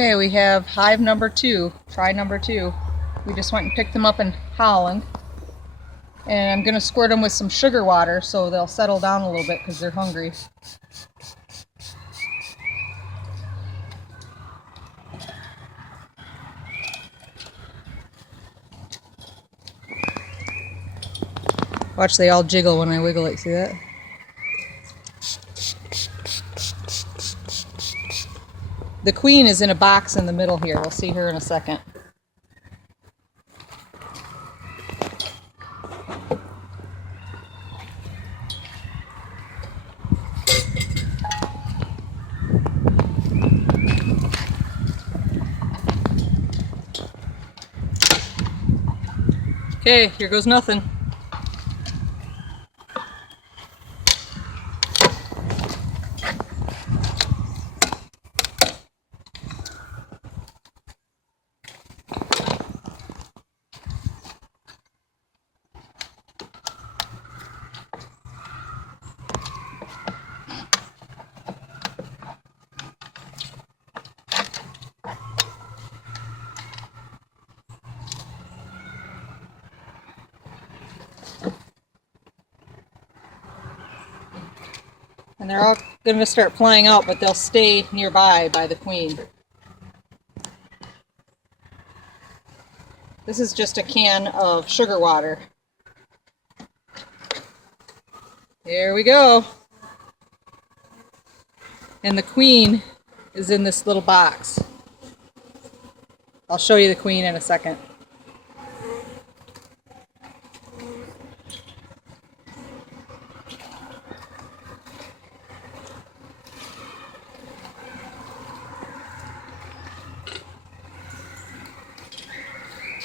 Okay, we have hive number 2, try number 2. We just went and picked them up in Holland. And I'm going to squirt them with some sugar water so they'll settle down a little bit because they're hungry. Watch, they all jiggle when I wiggle it, see that? The queen is in a box in the middle here. We'll see her in a second. Okay, here goes nothing. And they're all going to start flying out, but they'll stay nearby by the queen. This is just a can of sugar water. There we go. And the queen is in this little box. I'll show you the queen in a second.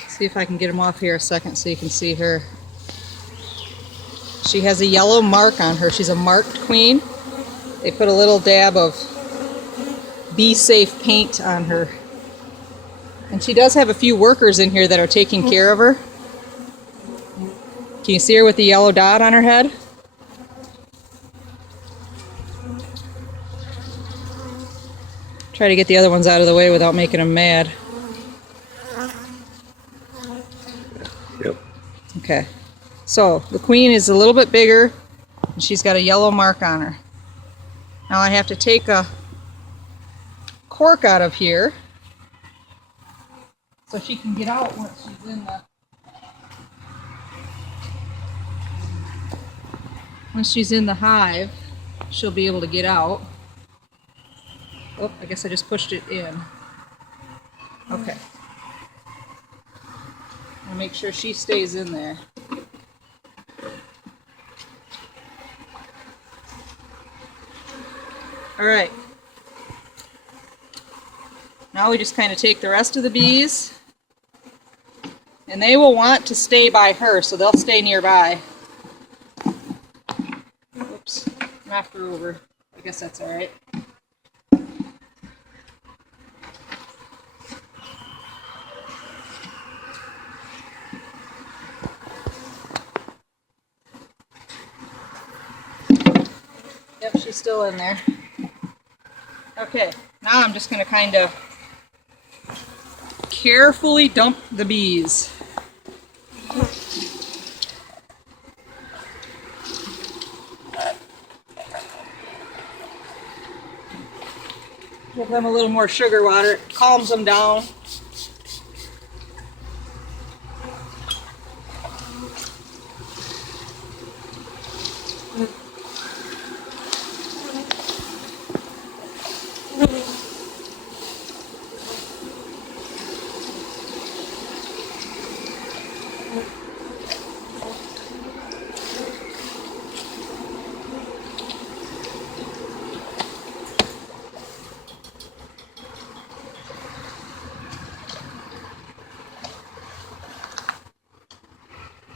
See if I can get them off here a second so you can see her. She has a yellow mark on her. She's a marked queen. They put a little dab of Be Safe paint on her. And she does have a few workers in here that are taking care of her. Can you see her with the yellow dot on her head? Try to get the other ones out of the way without making them mad. Yep. Okay, so the queen is a little bit bigger and she's got a yellow mark on her. Now I have to take a cork out of here so she can get out once she's in the hive. She'll be able to get out. Oh, I guess I just pushed it in. Okay. I'll make sure she stays in there. All right. Now we just kind of take the rest of the bees, and they will want to stay by her, so they'll stay nearby. Oops, knocked her over. I guess that's all right. Yep, she's still in there. Okay, now I'm just going to kind of carefully dump the bees. Give them a little more sugar water. It calms them down.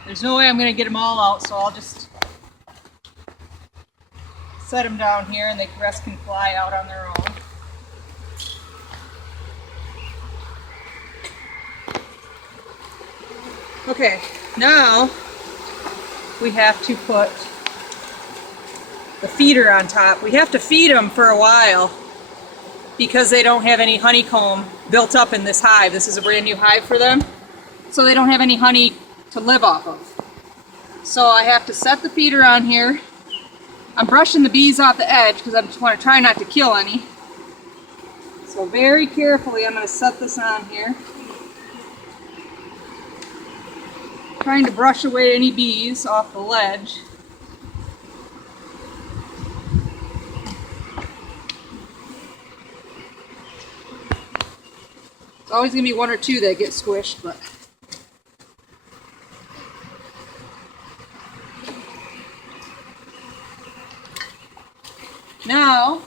There's no way I'm going to get them all out, so I'll just set them down here and the rest can fly out on their own. Okay, now we have to put the feeder on top. We have to feed them for a while because they don't have any honeycomb built up in this hive. This is a brand new hive for them, so they don't have any honey to live off of. So I have to set the feeder on here. I'm brushing the bees off the edge because I just want to try not to kill any. So very carefully I'm going to set this on here. Trying to brush away any bees off the ledge. There's always going to be one or two that get squished, but now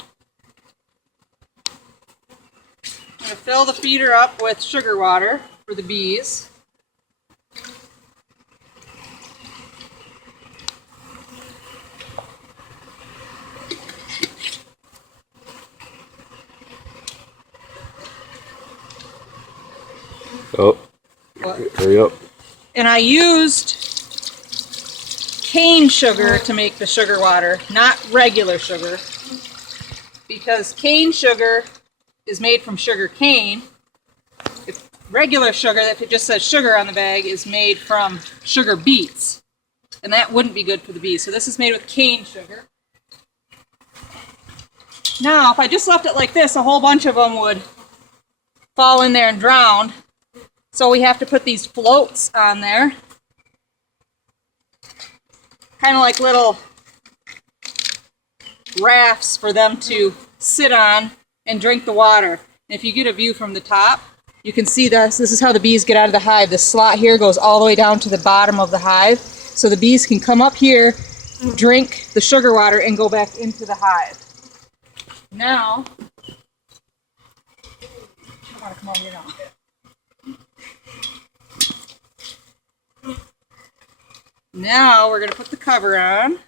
I'm going to fill the feeder up with sugar water for the bees. Oh, hurry up. And I used cane sugar to make the sugar water, not regular sugar, because cane sugar is made from sugar cane. If regular sugar, if it just says sugar on the bag, is made from sugar beets, and that wouldn't be good for the bees. So this is made with cane sugar. Now, if I just left it like this, a whole bunch of them would fall in there and drown. So we have to put these floats on there, kind of like little rafts for them to sit on and drink the water. And if you get a view from the top, you can see this. This is how the bees get out of the hive. This slot here goes all the way down to the bottom of the hive. So the bees can come up here, drink the sugar water, and go back into the hive. Now, I want to come over here now. Now we're going to put the cover on.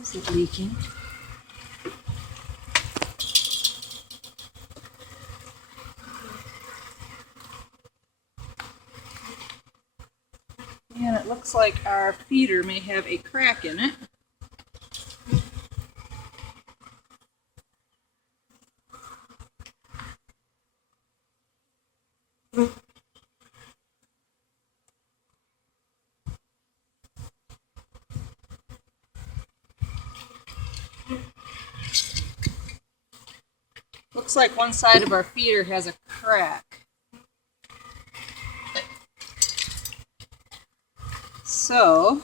Is it leaking? And it looks like our feeder may have a crack in it. Looks like one side of our feeder has a crack. So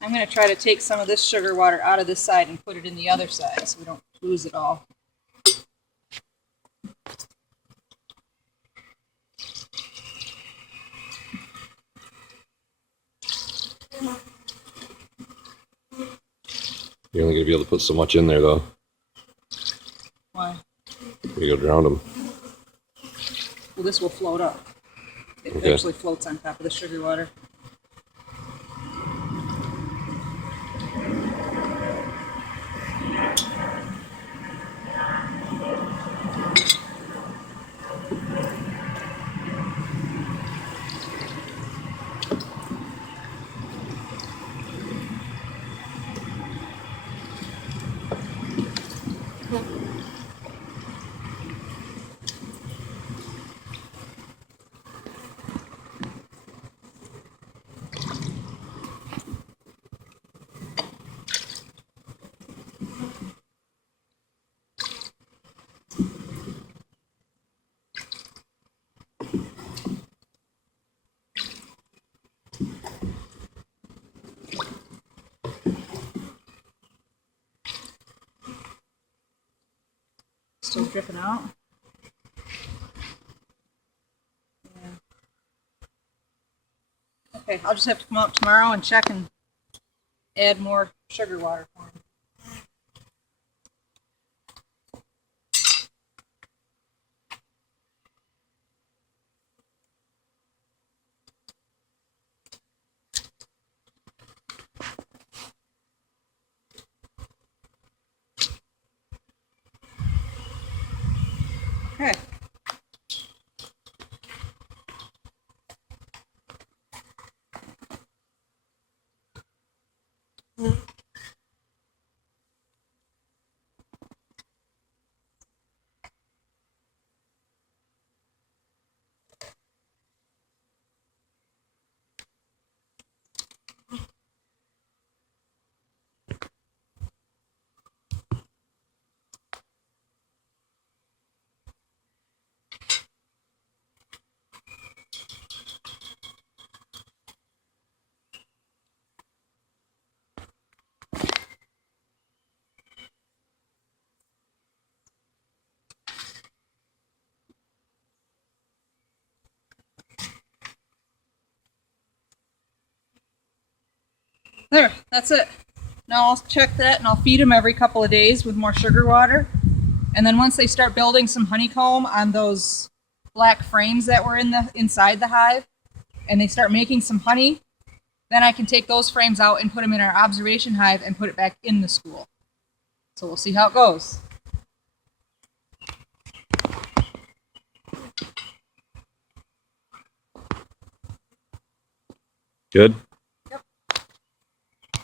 I'm going to try to take some of this sugar water out of this side and put it in the other side so we don't lose it all. You're only going to be able to put so much in there, though. Why? You go drown them. Well, this will float up. It Okay. actually floats on top of the sugar water. Still dripping out. Yeah. Okay, I'll just have to come out tomorrow and check and add more sugar water for him. Okay. There, that's it. Now I'll check that and I'll feed them every couple of days with more sugar water. And then once they start building some honeycomb on those black frames that were inside the hive, and they start making some honey, then I can take those frames out and put them in our observation hive and put it back in the school. So we'll see how it goes. Good.